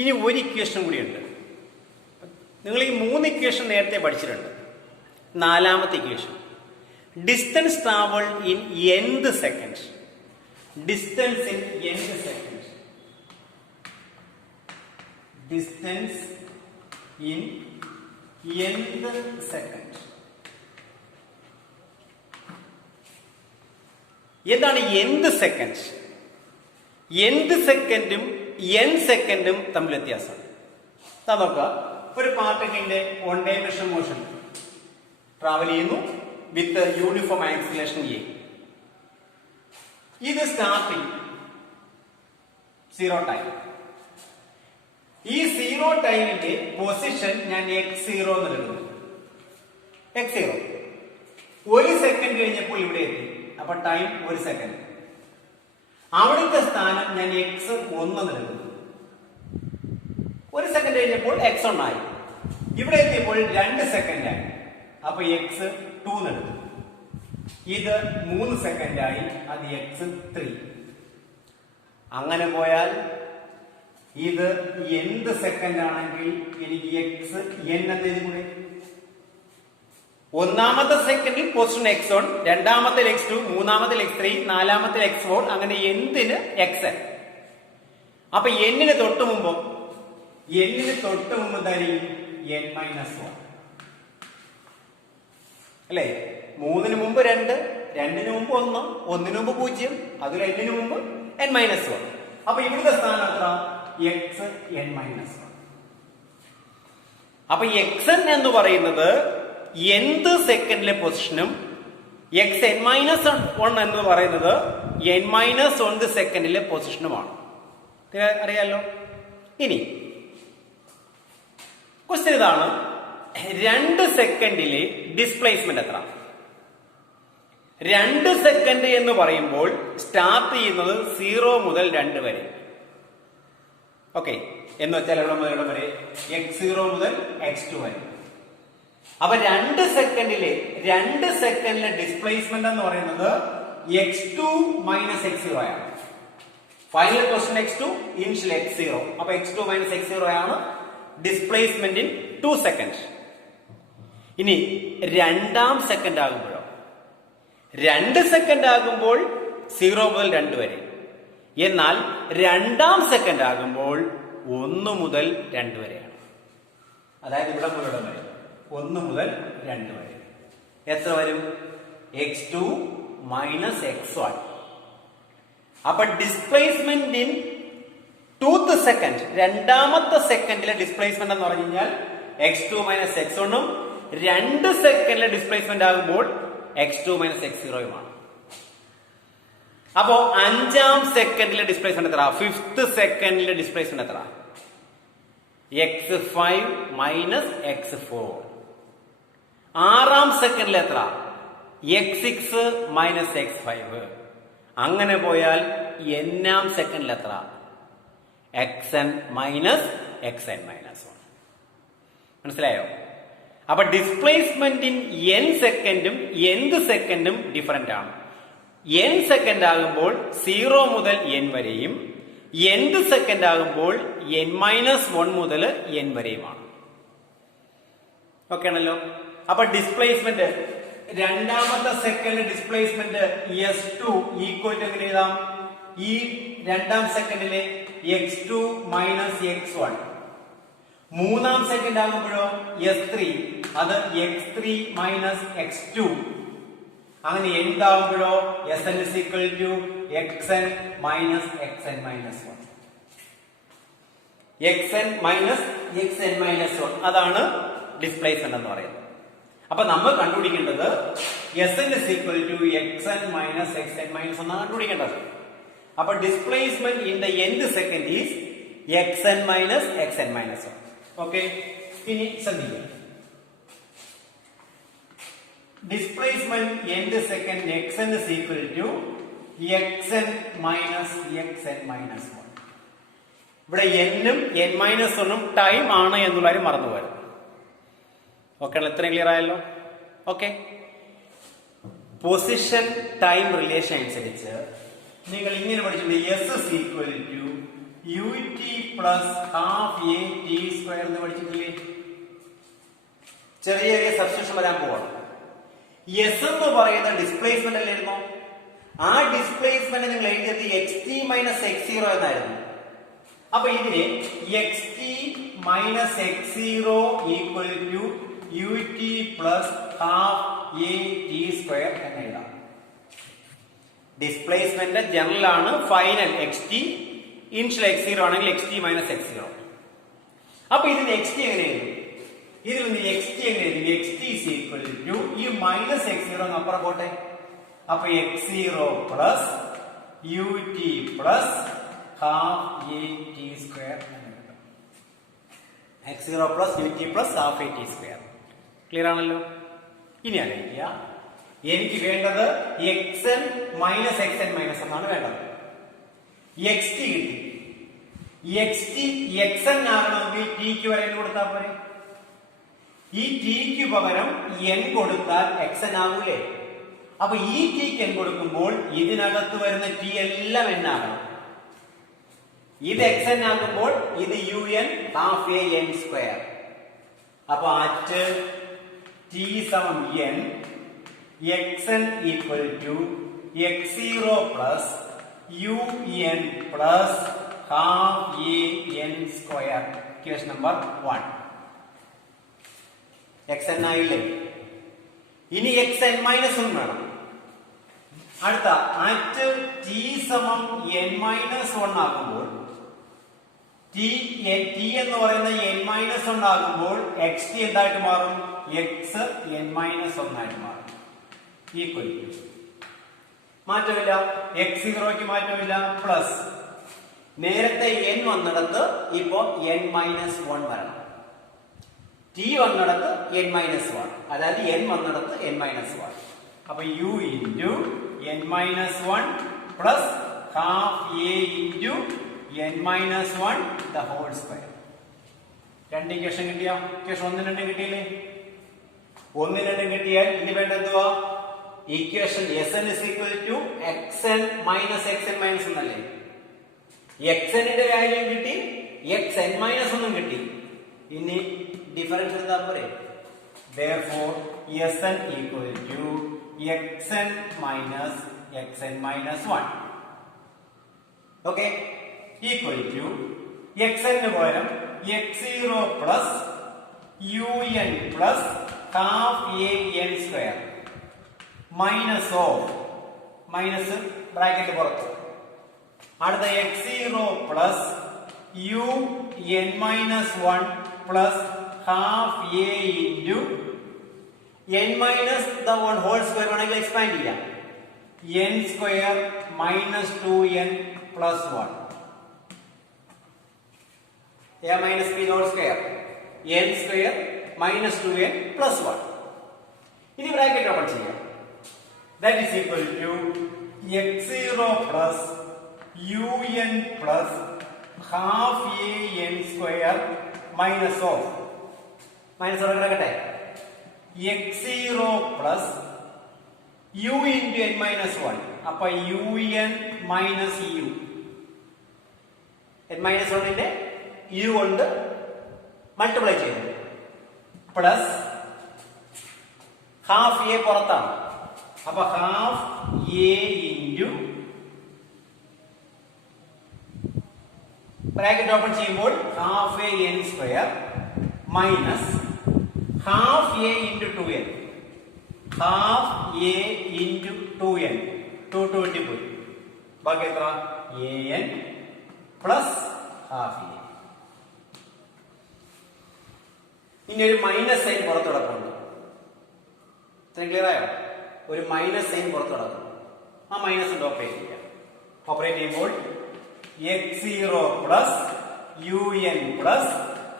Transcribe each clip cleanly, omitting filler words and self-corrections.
ഇനി ഒരു ഇക്വേഷൻ കൂടിയുണ്ട്. നിങ്ങൾ ഈ 3 ഇക്വേഷൻ നേരത്തെ പഠിച്ചിട്ടുണ്ട്. നാലാമത്തെ equation, distance travel in nth second. Distance in nth second. Distance in nth second. എന്താണ് nth സെക്കൻഡ്? nth സെക്കൻഡും n സെക്കൻഡും തമ്മിൽ വ്യത്യാസമാണ്. നോക്കുക, ഒരു പാർട്ടിക്കിളിന്റെ 1 ഡൈമെൻഷൻ മോഷൻ ട്രാവൽ ചെയ്യുന്നു വിത്ത് യൂണിഫോം ആക്സിലറേഷൻ എ. ഇത് സ്റ്റാർട്ടിങ് 0 ടൈം. ഈ 0 ടൈമിന്റെ പൊസിഷൻ ഞാൻ x0 എന്ന് എടുക്കുന്നു. x0 1 സെക്കൻഡ് കഴിഞ്ഞപ്പോൾ ഇവിടെ എത്തി. അപ്പൊ ടൈം 1 സെക്കൻഡ്. അവിടുത്തെ സ്ഥാനം ഞാൻ x1 എന്ന് എടുക്കുന്നു. 1 സെക്കൻഡ് കഴിഞ്ഞപ്പോൾ x1 ആയി. ഇവിടെ എത്തിയപ്പോൾ 2 സെക്കൻഡ് ആയി. അപ്പൊ x2 എന്ന് എടുത്തു. ഇത് 3 സെക്കൻഡ് ആയി. അത് x3. അങ്ങനെ പോയാൽ ഇത് nth സെക്കൻഡ് ആണെങ്കിൽ എനിക്ക് xn എന്ന് എഴുതി. ഒന്നാമത്തെ സെക്കൻഡിൽ പൊസിഷൻ x1, രണ്ടാമത്തെ x2, മൂന്നാമത്തെ x3, നാലാമത്തെ x4, അങ്ങനെ nന് xn. അപ്പൊ n തൊട്ട് മുമ്പ് എന്തായിരിക്കും? n-1 അല്ലേ? 3 മുമ്പ് 2, 2 മുമ്പ് 1, 1 മുമ്പ് 0, അതിൽ n മുമ്പ് n-1. അപ്പൊ ഇവിടുത്തെ സ്ഥാനം എത്ര? xn-1. അപ്പൊ xn എന്ന് പറയുന്നത് nth സെക്കൻഡിലെ പൊസിഷനും xn-1 എന്ന് പറയുന്നത് n-1 സെക്കൻഡിലെ പൊസിഷനുമാണ്. അറിയാലോ? ഇനി ക്വസ്റ്റ്യൻ ഇതാണ്, 2 സെക്കൻഡിലെ ഡിസ്പ്ലേസ്മെന്റ് എത്ര? 2 സെക്കൻഡ് എന്ന് പറയുമ്പോൾ സ്റ്റാർട്ട് ചെയ്യുന്നത് 0 മുതൽ 2 വരെ. ഓക്കെ, എന്ന് വെച്ചാൽ എവിടെ മുതൽ എവിടെ വരെ? x0 മുതൽ x2 വരെ. അപ്പൊ 2 സെക്കൻഡിലെ ഡിസ്പ്ലേസ്മെന്റ് എന്ന് പറയുന്നത് x2 മൈനസ് x0 ആണ്. Final position x2, initial x0. അപ്പൊ x2 മൈനസ് x0 ആണ് ഡിസ്പ്ലേസ്മെന്റ് ഇൻ 2 സെക്കൻഡ്. ഇനി 2 സെക്കൻഡ് ആകുമ്പോഴോ? 2 സെക്കൻഡ് ആകുമ്പോൾ 0 മുതൽ 2 വരെ. എന്നാൽ 2 സെക്കൻഡ് ആകുമ്പോൾ 1 മുതൽ 2 വരെയാണ്. അതായത് ഇവിടെ മുതൽ വരെ 1 മുതൽ 2 വരെ. എത്ര വരും? x2 minus x1. അപ്പൊ ഡിസ്പ്ലേസ്മെന്റ് ഇൻ 2th സെക്കൻഡ്, രണ്ടാമത്തെ സെക്കൻഡിലെ ഡിസ്പ്ലേസ്മെന്റ് എന്ന് പറഞ്ഞു കഴിഞ്ഞാൽ x2 മൈനസ് x1 ഉം 2 സെക്കൻഡിലെ ഡിസ്പ്ലേസ്മെന്റ് ആകുമ്പോൾ x2 മൈനസ് x0യുമാണ്. അപ്പോ 5ാം സെക്കൻഡിലെ ഡിസ്പ്ലേസ്മെന്റ് എത്ര? 5th സെക്കൻഡിലെ ഡിസ്പ്ലേസ്മെന്റ് എത്ര? x5 minus x4. 6ാം സെക്കൻഡിൽ എത്ര? x6 minus x5. അങ്ങനെ പോയാൽ n-ാം സെക്കൻഡിൽ എത്ര? xn minus xn-1. മനസ്സിലായോ? അപ്പൊ ഡിസ്പ്ലേസ്മെന്റ് ഇൻ n സെക്കൻഡും nth സെക്കൻഡും ഡിഫറെന്റ് ആണ്. n സെക്കൻഡ് ആകുമ്പോൾ 0 മുതൽ n വരെയും nth സെക്കൻഡ് ആകുമ്പോൾ n-1 മുതൽ n വരെയുമാണ്. ഓക്കെ ആണല്ലോ? അപ്പൊ ഡിസ്പ്ലേസ്മെന്റ്, രണ്ടാമത്തെ second displacement s2 equal to എങ്ങനെ എഴുതാം? ഈ 2ാം സെക്കൻഡിലെ x2 minus x1. 3ാം second ആകുമ്പോഴോ s3, അത് x3 മൈനസ് x2. അങ്ങനെ എന്താകുമ്പോഴോ sn is equal to xn minus xn-1. xn minus xn-1 അതാണ് ഡിസ്പ്ലേസ്മെന്റ് എന്ന് പറയുന്നത്. അപ്പൊ നമ്മൾ കണ്ടുപിടിക്കേണ്ടത് sn is equal to xn minus xn-1 എന്നാണ് കണ്ടുപിടിക്കേണ്ടത്. അപ്പൊ displacement in the nth second is xn minus xn-1. Okay, ഇനി ശ്രദ്ധിക്കുക, displacement nth second xn is equal to xn minus xn-1. ഇവിടെ n-ഉം n-1 ടൈം ആണ് എന്നുള്ള കാര്യം മറന്നുപോയത്. ഓക്കെ, ഇത്രയും ക്ലിയർ ആയല്ലോ? ഓക്കെ, പൊസിഷൻ ടൈം റിലേഷൻ അനുസരിച്ച് നിങ്ങൾ ഇങ്ങനെ പഠിച്ചിട്ടുണ്ട്, s is equal to u t plus half a t square എന്ന് പഠിച്ചിട്ടില്ലേ? ചെറിയ ചെറിയ സബ്സ്റ്റിറ്റ്യൂഷൻ വരാൻ പോവാണ്. എസ് എന്ന് പറയുന്ന ഡിസ്പ്ലേസ്മെന്റ് അല്ലായിരുന്നോ? ആ ഡിസ്പ്ലേസ്മെന്റ് നിങ്ങൾ എഴുതിയത് x t minus x zero എന്നായിരുന്നു. അപ്പൊ ഇതിനെ x t minus x zero equal to u t plus half a t square എന്ന് എഴുതാം. ഡിസ്പ്ലേസ്മെന്റ് ജനറൽ ആണ്. Final x t, initial x zero ആണെങ്കിൽ x t minus x zero. അപ്പൊ ഇതിന് X t എങ്ങനെ എഴുതും? ഇതിൽ നിന്ന് എക്സ് ടി എങ്ങനെ എഴുതും? X t is equal to ഈ മൈനസ് എക്സ് സീറോ അപ്പുറം പോട്ടെ. അപ്പൊ x zero plus u t plus half a t square എന്ന് എഴുതാം. X zero plus u t plus half a t square. Clear ആണല്ലോ? ഇനി ആലോചിക്കുക, എനിക്ക് വേണ്ടത് x n minus x n minus എന്നാണ് വേണ്ടത്. എക്സ് ടി കിട്ടി. എക്സ് ടി എക്സ് എൻ ആകണമെങ്കിൽ ടിക്ക് വരെ കൊടുത്താൽ പോരെ. ഈ ടിക്ക് പകരം എൻ കൊടുത്താൽ എക്സ് എൻ ആകൂലേ? അപ്പൊ ഈ ടിക്ക് എൻ കൊടുക്കുമ്പോൾ ഇതിനകത്ത് വരുന്ന ടി എല്ലാം എൻ ആകണം. ഇത് എക്സ് എൻ ആകുമ്പോൾ ഇത് u n half a n square. അപ്പൊ അറ്റ് ടി സമം n x n equal to x zero plus u n plus half a n square. Equation number 1. X n ആയില്ലേ? ഇനി x n minus 1 വേണം. അടുത്ത at t സമം n minus 1 ആകുമ്പോൾ T എന്ന് പറയുന്ന എൻ മൈനസ് 1 ആകുമ്പോൾ എക്സ് ടി എന്തായിട്ട് മാറും? എക്സ് എൻ മൈനസ് 1 ആയിട്ട് മാറും. ഈക്വൽ ടു മാറ്റമില്ല, എക്സ് സീറോയ്ക്ക് മാറ്റമില്ല, പ്ലസ് നേരത്തെ എൻ വന്നിടത്ത് ഇപ്പോ എൻ മൈനസ് 1 വരണം. ടി വന്നിടത്ത് എൻ മൈനസ് 1, അതായത് എൻ വന്നിടത്ത് എൻ മൈനസ് 1. അപ്പൊ u into n minus 1 plus half a into n minus 1 the whole square. രണ്ട് ഇക്വേഷൻ കിട്ടിയ? ഇക്വേഷൻ 1 2 കിട്ടിയില്ലേ? 1 2 കിട്ടിയാൽ ഇനി വേണ്ട എന്തുവാ? Equation s n is equal to x n minus x n minus 1 അല്ലേ? എക്സ് എന്നിന്റെ വാല്യൂ കിട്ടി, എക്സ് എൻ മൈനസ് 1 കിട്ടി. ഇനി ഡിഫറൻസ് എടുത്താൽ പോരെ. therefore Sn equal to xn minus xn minus 1. Okay, equal to xn ന് പകരം x0 plus un plus half a n square minus of minus bracket പുറത്ത്. അടുത്ത x0 plus un minus 1 plus half a into n minus the 1 whole square വേണമെങ്കിൽ expand ചെയ്യാം. n square minus 2n plus 1 a minus b whole square n square minus 2n plus 1. ഇനി bracket open ചെയ്യാം. that is equal to x0 plus un plus half a n square minus of minus കിടക്കട്ടെ x0 plus u into n minus 1. അപ്പൊ un minus u n minus 1 ന്റെ u കൊണ്ട് multiply ചെയ്തു plus half a പുറത്താണ്. അപ്പൊ half a into bracket open ചെയ്യുമ്പോൾ half a n square minus half a into 2n, half a into 2n, 2 വെട്ടി പോയി, ബാക്കി എത്ര? an plus half a. ഇനി ഒരു മൈനസ് സൈൻ പുറത്ത് കിടക്കുന്നുണ്ട്. ഇത്രയും ക്ലിയർ ആയോ? ഒരു മൈനസ് സൈൻ പുറത്ത് കിടക്കുന്നു. ആ മൈനസ് കൊണ്ട് ഓപ്പറേറ്റ് ചെയ്യാം. ഓപ്പറേറ്റ് ചെയ്യുമ്പോൾ x0 plus un plus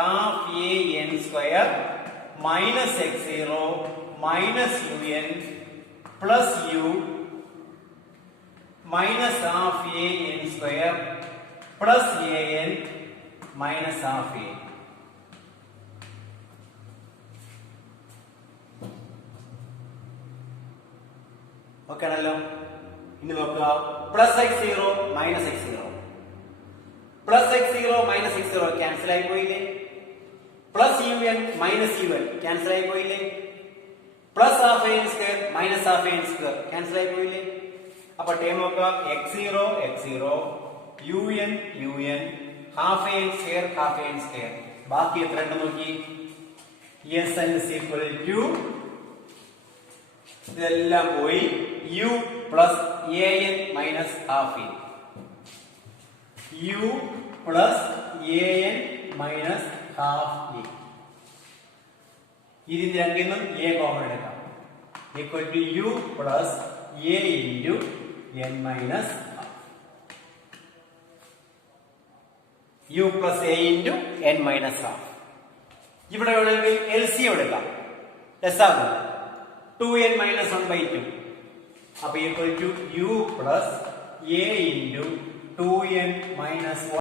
half a n square minus x0 minus un plus u minus half a n square plus an minus half a. Okay ആണല്ലോ? ഇനി നോക്കുക, plus x0 minus x0 plus x zero minus x zero cancel ആയി പോയില്ലേ? Plus u n minus u n cancel ആയി പോയില്ലേ? Plus half n square minus half n square cancel ആയി പോയില്ലേ? അപ്പൊ ടേം നോക്കുക, x zero u n half n square ബാക്കി എത്ര ഉണ്ട് നോക്കി? S n is equal to ഇതെല്ലാം പോയി u plus a n minus half n, U plus a n minus half n. ഇതിന് രണ്ടിൽ നിന്നും എ കോമൺ എടുക്കാം, equal to u plus a into n minus u plus a into n minus half. ഇവിടെ വേണമെങ്കിൽ L C M എടുക്കാം, എസാകും 2n minus 1/2. അപ്പൊ equal to u plus a into 2n minus